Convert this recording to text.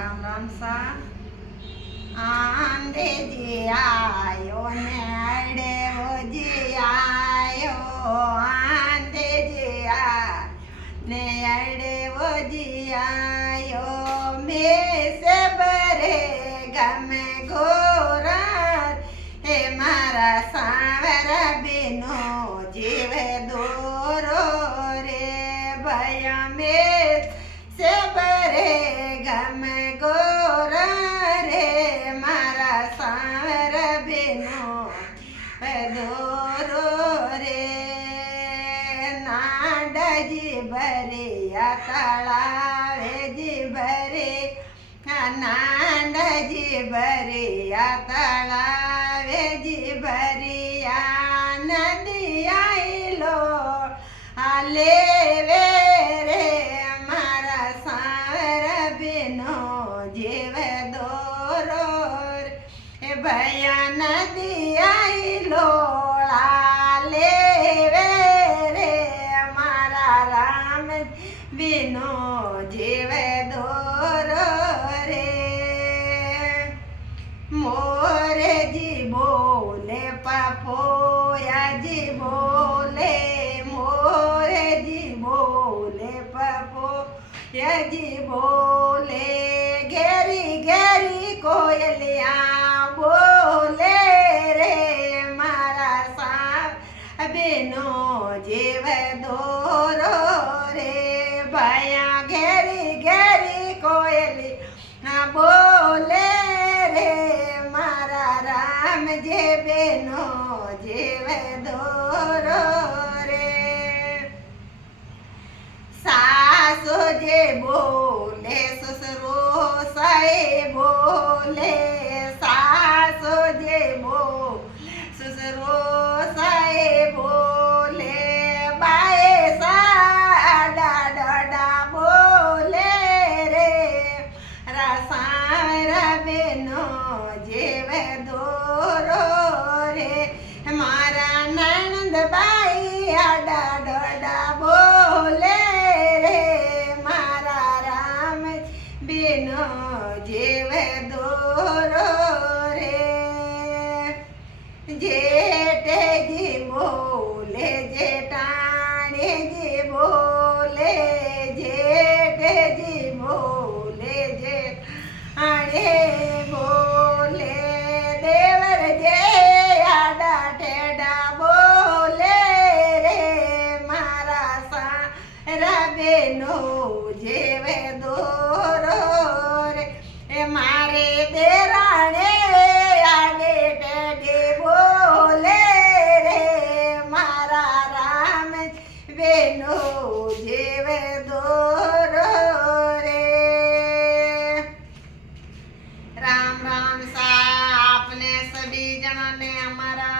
રામ રામ સા આંધે જી આયો ને અડે ઓજી આયો આંધે જી આ ને અડે ઓજી આયો મેં સે બરે ગમે ગોરા હે મારા સાવરા બેનો જીવ દોરો રે ભયા મેં સે બરે ગમે ગોરા રે મારા સાવરા બેનો દોરો રે નાડાજી ભરે આ તળાવેજી ભરે નાડાજી ભરે આ તળાવેજી ભરી આ નદી આઈલો હાલે વે રે મારા સાવરા બેનો જીવ દોરો એ ભયા નદી આઈલો હાલે વે રે મારા રામ બેનો જીવ દોરો રે મોરેજી બોલે પપોયાજી બોલે મોરેજી બોલે પપોયાજી બોલે ઘેરી ઘેરી કોયલિયા બોલે રે મારા સાવ બેનો જીવ દોરો રે ભયા ઘેરી ઘેરી કોયલી બોલે રે મારા રામ જે બેનો જીવ દોરો રે સાસુ જે બોલે સસરો સાએ બોલે સાસુ જે બોલે સસરો સાએ બોલે બાએ સાડા ડડા બોલે રે સાવરા બેનો જીવ દોરો રે મારા નણંદબાઈ આડા ડડા બોલે રે મારા રામ બેનો જીવ દોરો રે જેઠજી બોલે જેઠાણીજી બોલે જેઠજી બોલે જેઠાણે બોલે દેવર જે આડા ઠેડા બોલે રે મારા સારા બેનો જીવ દોરો રે એ મારે દેરાણે આડે ટેડે બોલે રે મારા રામ બેનો જીવ દોરો રે राम राम सा आपने सभी जनों ने हमारा